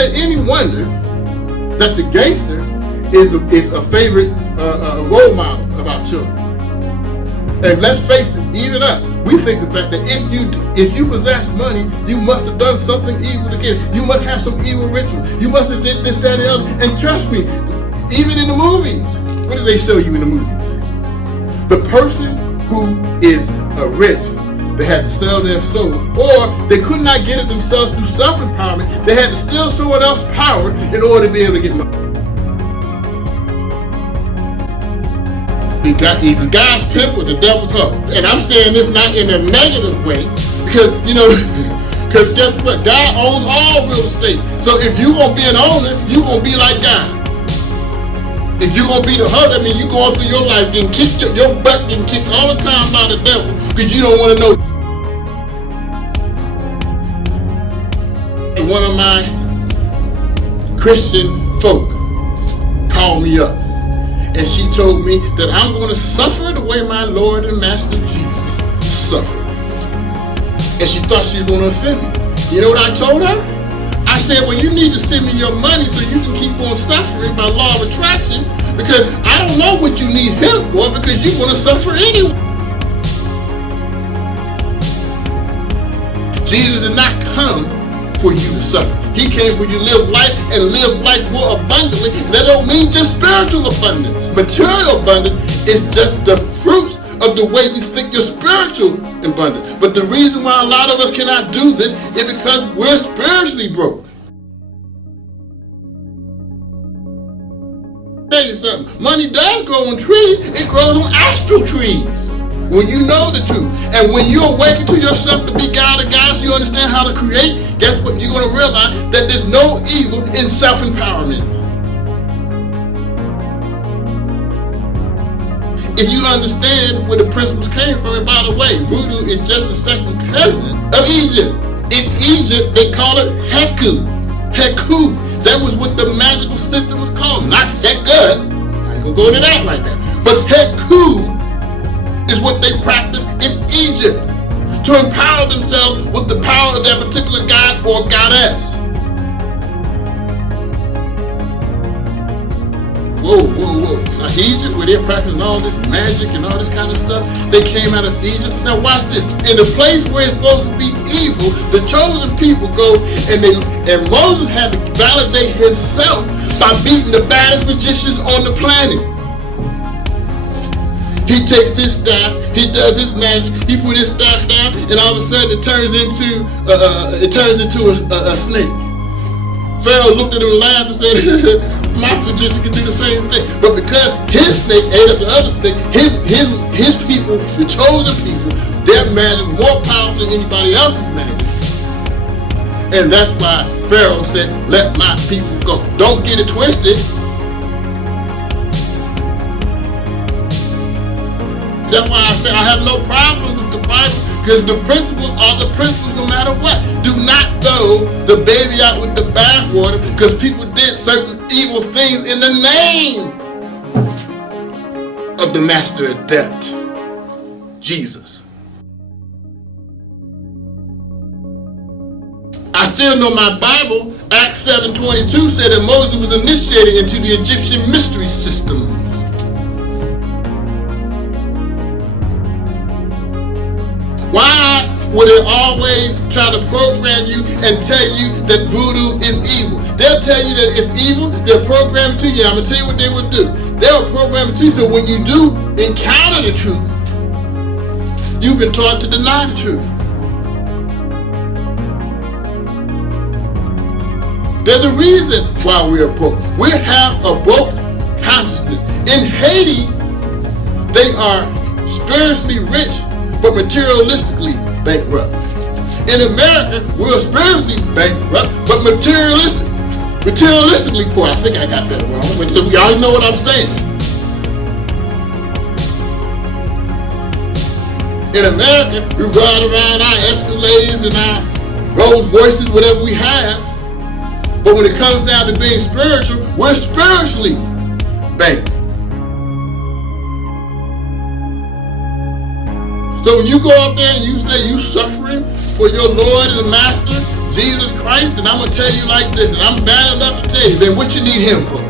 there any wonder that the gangster is a favorite role model of our children? And let's face it, even us, we think the fact that if you possess money, you must have done something evil to get it. You must have some evil ritual. You must have did this, that, and the other. And trust me, even in the movies, what do they show you in the movies? The person who is rich, they had to sell their soul, or they could not get it themselves through self-empowerment. They had to steal someone else's power in order to be able to get money. He's the guy's pimp with the devil's hoe. And I'm saying this not in a negative way, because, because guess what? God owns all real estate. So if you're going to be an owner, you're going to be like God. If you're going to be the hoe, that means you're going through your life getting kicked, your butt getting kicked all the time by the devil, because you don't want to know. One of my Christian folk called me up, and she told me that I'm going to suffer the way my Lord and Master Jesus suffered. And she thought she was going to offend me. You know what I told her? I said, well, you need to send me your money so you can keep on suffering by law of attraction, because I don't know what you need him for, because you're going to suffer anyway. Jesus did not come for you to suffer. He came for you to live life and live life more abundantly. And that don't mean just spiritual abundance. Material abundance is just the fruits of the way you think your spiritual abundance. But the reason why a lot of us cannot do this is because we're spiritually broke. Tell you something, money does grow on trees. It grows on astral trees. When you know the truth, and when you awaken to yourself to be God of God, so you understand how to create, guess what? You're going to realize that there's no evil in self-empowerment. If you understand where the principles came from, and by the way, voodoo is just the second cousin of Egypt. In Egypt, they call it Heku. Heku. That was what the magical system was called. Not Hekut. I ain't going to go into that like that. But Heku is what they practiced in Egypt to empower themselves with the power of their particular god or goddess. Whoa. Now Egypt, where they're practicing all this magic and all this kind of stuff, they came out of Egypt. Now watch this. In the place where it's supposed to be evil, the chosen people go and Moses had to validate himself by beating the baddest magicians on the planet. He takes his staff, he does his magic, he put his staff down, and all of a sudden it turns into a snake. Pharaoh looked at him and laughed and said, my magician can do the same thing. But because his snake ate up the other snake, his people, the chosen people, their magic was more powerful than anybody else's magic. And that's why Pharaoh said, let my people go. Don't get it twisted. That's why I say I have no problem with the Bible, because the principles are the principles no matter what. Do not throw the baby out with the bathwater because people did certain evil things in the name of the master adept, Jesus. I still know my Bible. Acts 7:22 said that Moses was initiated into the Egyptian mystery system. Why would they always try to program you and tell you that voodoo is evil? They'll tell you that it's evil, they'll program it to you. I'm going to tell you what they will do. They'll program it to you so when you do encounter the truth, you've been taught to deny the truth. There's a reason why we're broke. We have a broke consciousness. In Haiti, they are spiritually rich, but materialistically bankrupt. In America, we're spiritually bankrupt, but materialistically poor. I think I got that wrong, but y'all know what I'm saying. In America, we ride around our Escalades and our Rolls Royces, whatever we have, but when it comes down to being spiritual, we're spiritually bankrupt. So when you go out there and you say you suffering for your Lord and Master, Jesus Christ, and I'm going to tell you like this, and I'm bad enough to tell you, then what you need him for?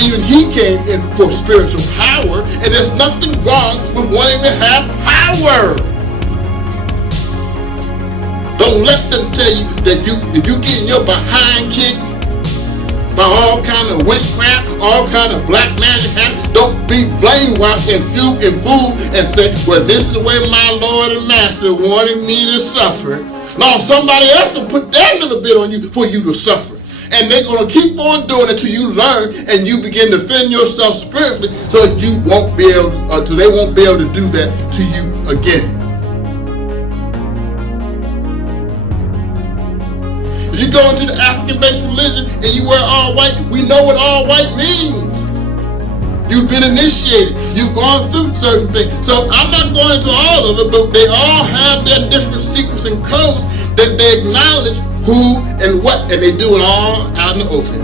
Even he came in for spiritual power, and there's nothing wrong with wanting to have power. Don't let them tell you that if you getting your behind kicked by all kind of witchcraft, all kind of black magic, don't be brainwashed and fooled and say, well, this is the way my Lord and Master wanted me to suffer. No, somebody else will put that little bit on you for you to suffer. And they're going to keep on doing it until you learn and you begin to defend yourself spiritually so that you won't be able to, they won't be able to do that to you again. If you go into the African-based religion and you wear all white, we know what all white means. You've been initiated. You've gone through certain things. So I'm not going into all of it, but they all have their different secrets and codes that they acknowledge who and what, and they do it all out in the open.